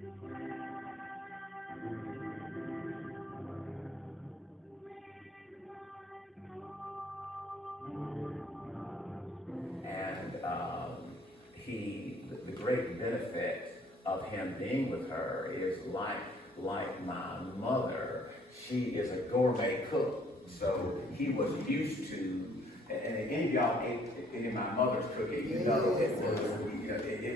And the great benefit of him being with her is like my mother, she is a gourmet cook. So he was used to, and if any of y'all ate any of my mother's cooking, it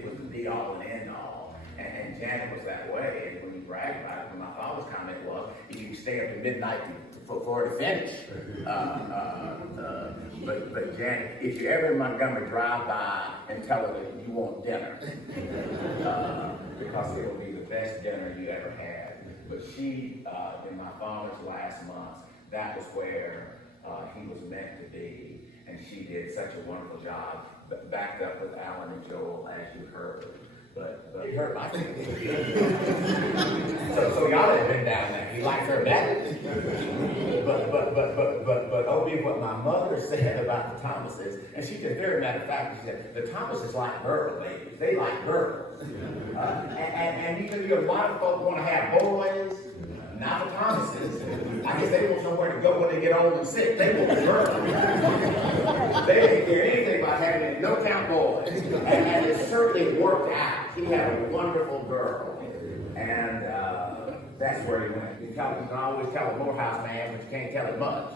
was the be all and end all. And Janet was that way. And when we bragged about it, my father's comment was, if you can stay up to midnight for it to finish. But Janet, if you ever in Montgomery, drive by and tell her that you want dinner, because it will be the best dinner you ever had. But she, in my father's last months, that was where he was meant to be, and she did such a wonderful job, backed up with Alan and Joel, as you heard. But it hurt my feelings. so y'all have been down there. He likes her better. But only what my mother said about the Thomases, and she said very matter of fact, she said, the Thomases like girl babies. They like girls. And even a lot of folks want to have boys, not the Thomases. I guess they want somewhere to go when they get old and sick. They want girls. They didn't care anything about having any no-count boys. And it certainly worked out. He had a wonderful girl. And that's where he went. You can always tell a Morehouse man, but you can't tell him much.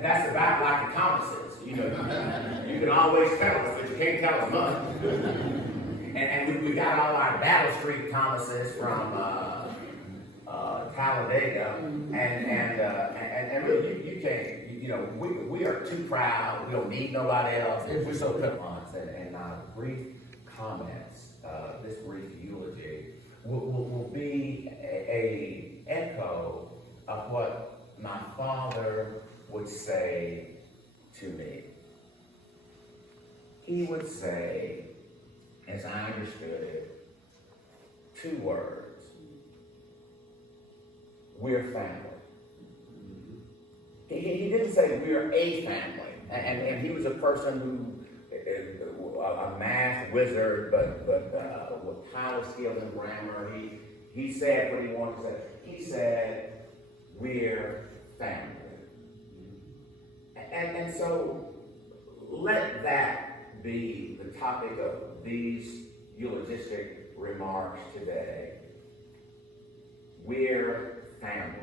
That's about like the Thomases. You can always tell us, but you can't tell us much. And we got all our Battle Street Thomases from Talladega, and really you can't. We are too proud. We don't need nobody else. We're so good ones. And brief comments, this brief eulogy will be a echo of what my father would say to me. He would say, as I understood it, 2 words: we're family. He didn't say we're a family, and he was a person who, a math wizard, but with power, skills, and grammar. He said what he wanted to say. He said, we're family. And so let that be the topic of these eulogistic remarks today. We're family.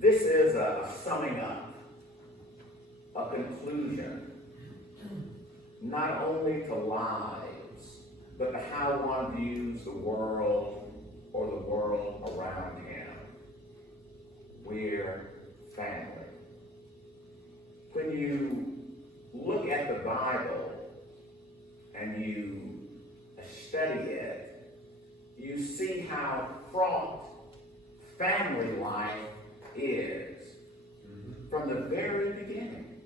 This is a summing up, a conclusion, not only to lives, but to how one views the world or the world around him. We're family. When you look at the Bible and you study it, you see how fraught family life is from the very beginning.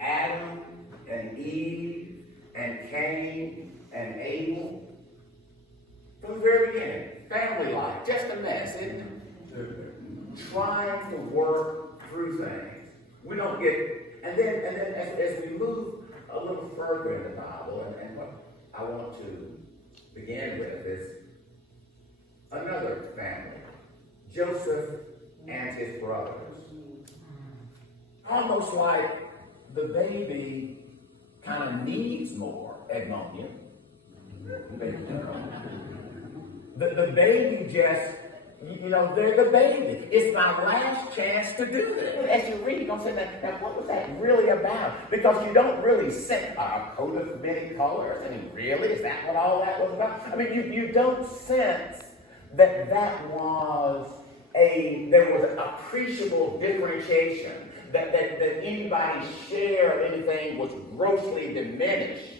Adam and Eve and Cain and Abel. From the very beginning, family life, just a mess, isn't it? Trying to work through things. We don't get, and then as we move a little further in the Bible, and what I want to begin with is another family, Joseph and his brothers. Almost like the baby kind of needs more Edmonia. The baby just, they're the baby. It's my last chance to do this. As you read, you're going to say, now what was that really about? Because you don't really sense a coat of many colors. I mean, really? Is that what all that was about? I mean, you don't sense that was there was an appreciable differentiation, that anybody's share of anything was grossly diminished.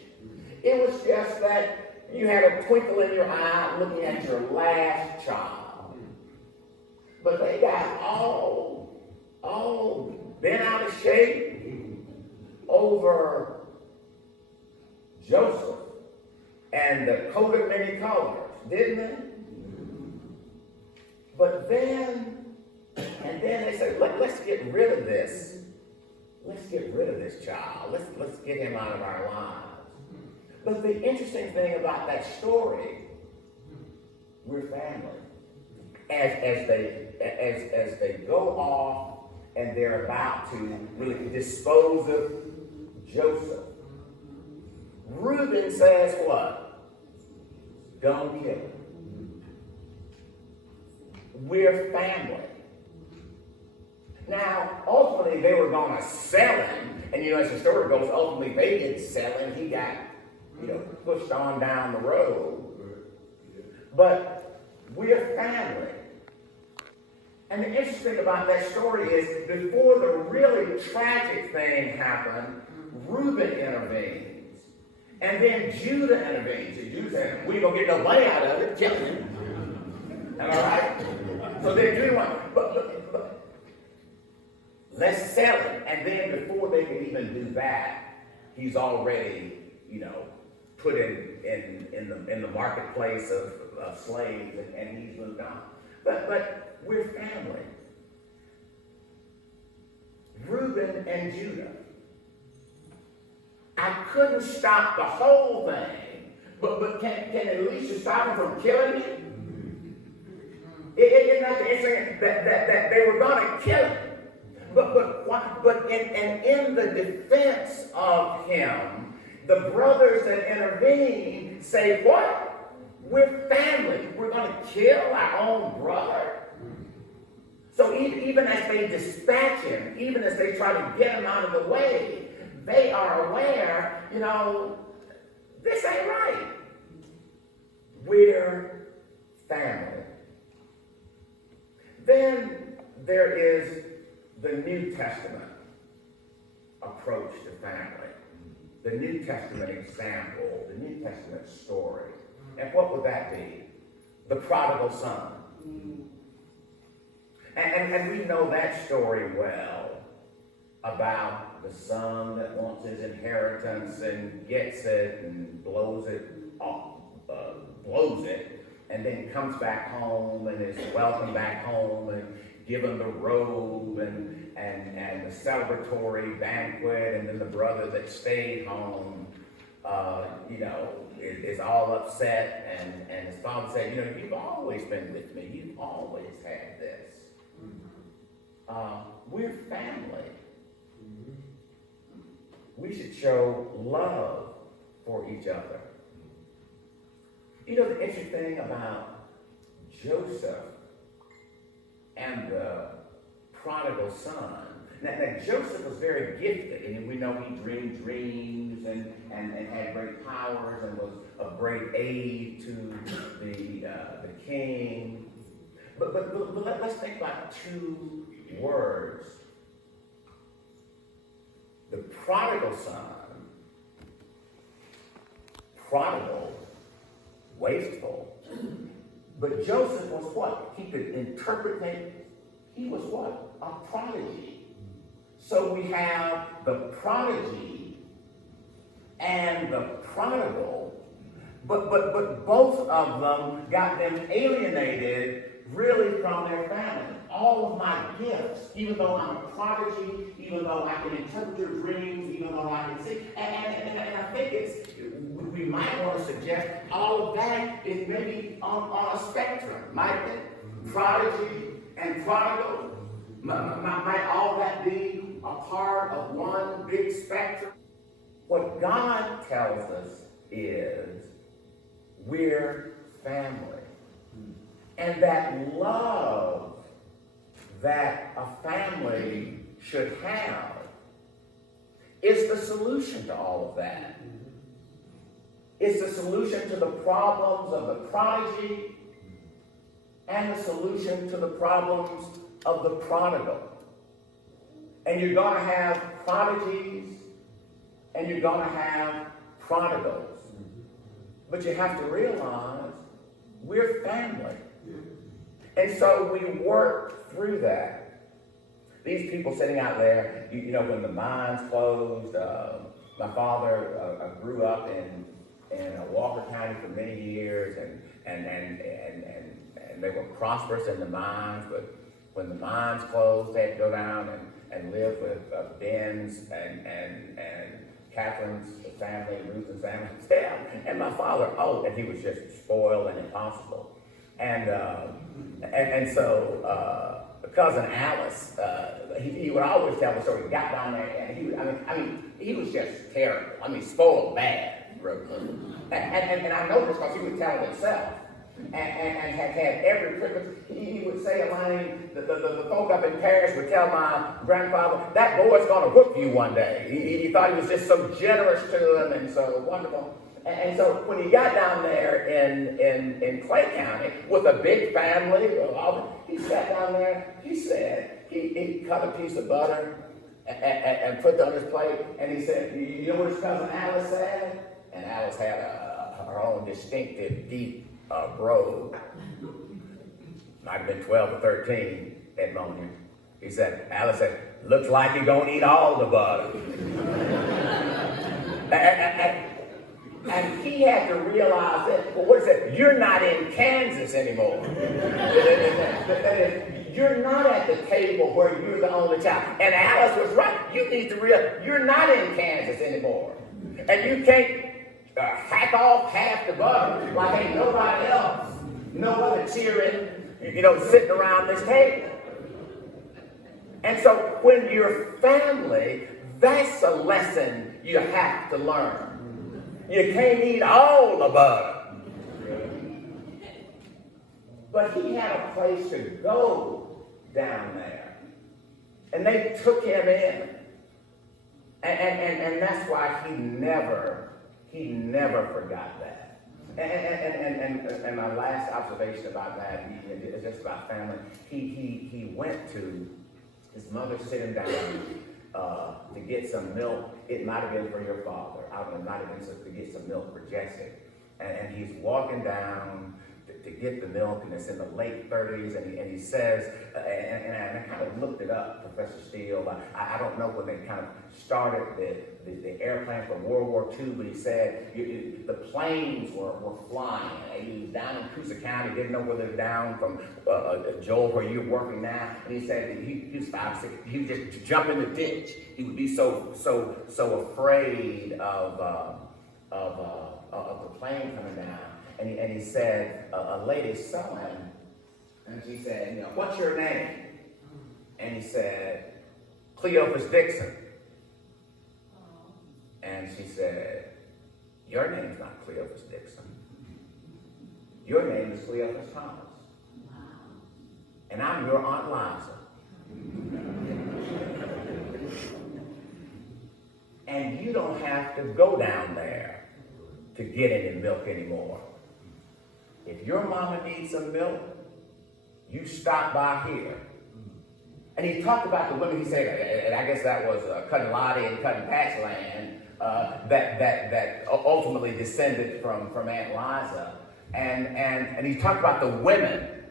It was just that you had a twinkle in your eye looking at your last child. But they got all bent out of shape over Joseph and the coat of many colors, didn't they? But then they said, let's get rid of this let's get rid of this child. Let's get him out of our lives. But the interesting thing about that story, we're family. As they go off and they're about to really dispose of Joseph, Reuben says what? Don't kill him. We're family. Now, ultimately, they were going to sell him. And, as the story goes, ultimately, they didn't sell him. He got, pushed on down the road. But we're family. And the interesting thing about that story is, before the really tragic thing happened, Reuben intervenes. And then Judah intervenes. And Judah said, we ain't going to get no money out of it. Kill him. Am I right? So then Judah went, but let's sell him. And then before they can even do that, he's already, put in the marketplace of slaves, and he's moved on. But we're family. Reuben and Judah. I couldn't stop the whole thing, but can at least you stop him from killing him? Isn't that the interesting that they were going to kill him? But in the defense of him, the brothers that intervene say, what? We're family. We're going to kill our own brother? So even as they dispatch him, even as they try to get him out of the way, they are aware, this ain't right. We're family. Then there is the New Testament approach to family. The New Testament example, the New Testament story. And what would that be? The prodigal son. And we know that story well, about the son that wants his inheritance and gets it and blows it, and then comes back home and is welcomed back home and given the robe and the celebratory banquet, and then the brother that stayed home, is all upset, and his father said, you've always been with me. You've always had this. We're family. We should show love for each other. The interesting thing about Joseph and the prodigal son. Now Joseph was very gifted, and we know he dreamed dreams and had great powers and was of great aid to the king. But let's think about two words. The prodigal son, prodigal, wasteful. But Joseph was what? He could interpret things. He was what? A prodigy. So we have the prodigy and the prodigal, but both of them got them alienated really from their family. All of my gifts, even though I'm a prodigy, even though I can interpret your dreams, even though I can see, and I think we might want to suggest all of that is maybe on a spectrum. Might be prodigy and prodigal. Might all that be a part of one big spectrum? What God tells us is we're family. And that love that a family should have is the solution to all of that. It's the solution to the problems of the prodigy and the solution to the problems of the prodigal. And you're going to have prodigies and you're going to have prodigals. But you have to realize we're family. And so we work through that. These people sitting out there, when the mines closed, my father grew up in Walker County for many years, and they were prosperous in the mines, but when the mines closed, they had to go down and lived with Ben's and Catherine's family, Ruth's family. Yeah. And my father, and he was just spoiled and impossible. And so cousin Alice, he would always tell the story. He got down there, and he was just terrible. Spoiled bad. And I know this because he would tell it himself. And had every privilege. He would say, Elaine, the folk up in Paris would tell my grandfather, that boy's going to whoop you one day. He thought he was just so generous to them and so wonderful. And so when he got down there in Clay County with a big family, he sat down there, he said, he cut a piece of butter and put it on his plate, and he said, you know what his cousin Alice said? And Alice had her own distinctive, deep brogue. Might have been 12 or 13 at moment. He said, Alice said, looks like you're going to eat all the butter. And he had to realize that, well, what is it? You're not in Kansas anymore. That is, you're not at the table where you're the only child. And Alice was right. You need to realize you're not in Kansas anymore. And you can't hack off half the butter like ain't nobody else. No other cheering, sitting around this table. And so when you're family, that's a lesson you have to learn. You can't eat all the butter. But he had a place to go down there. And they took him in. And that's why he never forgot that. And my last observation about that is just about family. He went to his mother sitting down to get some milk. It might have been for your father. I don't know, it might have been to get some milk for Jesse. And he's walking down to get the milk, and it's in the late 30s, and he says, and I kind of looked it up, Professor Steele. I don't know when they kind of started the airplanes for World War II, but he said the planes were flying. He was down in Coosa County, didn't know whether they were down from Joel, where you're working now. And he said he was 5, 6, he would just jump in the ditch. He would be so afraid of the plane coming down. And he said, a lady saw him, and she said, what's your name? And he said, Cleophus Dixon. And she said, your name's not Cleophus Dixon. Your name is Cleophus Thomas. And I'm your Aunt Liza. And you don't have to go down there to get any milk anymore. If your mama needs some milk, you stop by here. And he talked about the women, he said, and I guess that was Cousin Lottie and Cousin Pat's land, that ultimately descended from Aunt Liza. And he talked about the women,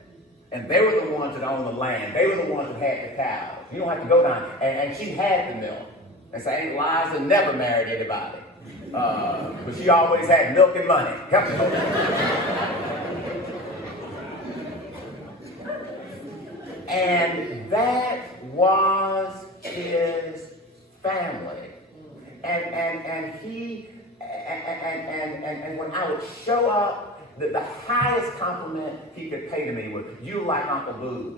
and they were the ones that owned the land. They were the ones that had the cows. You don't have to go down. And she had the milk. And so Aunt Liza never married anybody. But she always had milk and money. And that was his family. And when I would show up, the highest compliment he could pay to me was, you like Uncle Boo's.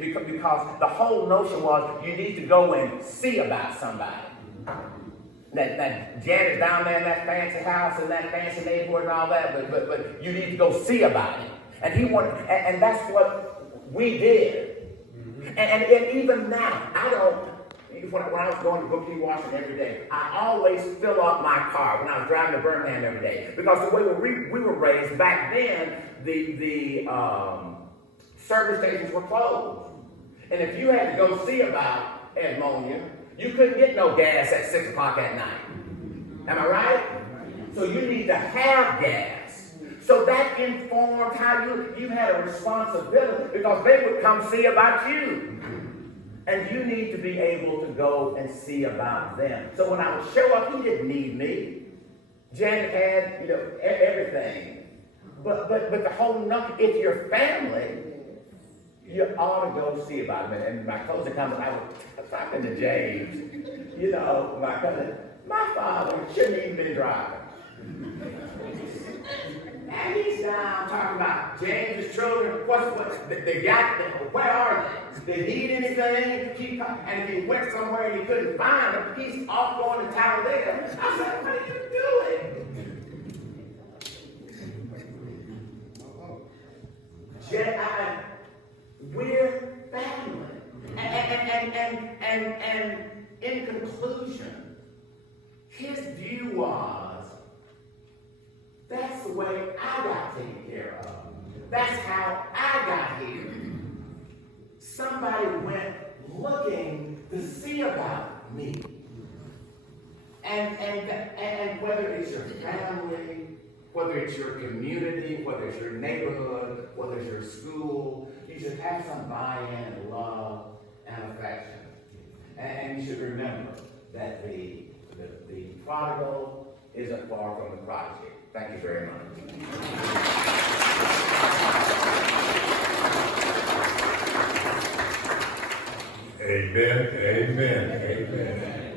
Because the whole notion was you need to go and see about somebody. That Janet's down there in that fancy house and that fancy neighborhood and all that, but you need to go see about it. And he wanted, and that's what we did. And even now, when I was going to Bookie, Washington every day, I always fill up my car when I was driving to Birmingham every day. Because the way we were raised, back then, the service stations were closed. And if you had to go see about Edmonia, you couldn't get no gas at 6 o'clock at night. Am I right? So you need to have gas. So that informed how you had a responsibility, because they would come see about you. And you need to be able to go and see about them. So when I would show up, he didn't need me. Janet had, everything. But the whole number, if you're family, You ought to go see about it. And my closing comment, I was talking to James, you know, my cousin, my father shouldn't even been driving. And he's now talking about James's children. They got them. Where are they? They need anything? And if he went somewhere and he couldn't find them, he's off going to town there. I said, what are you doing? We're family. And in conclusion, his view was, that's the way I got taken care of. That's how I got here. Somebody went looking to see about me. And whether it's your family, whether it's your community, whether it's your neighborhood, whether it's your school, you should have some buy-in and love and affection. And you should remember that the prodigal isn't far from the prodigy. Thank you very much. Amen, amen, amen.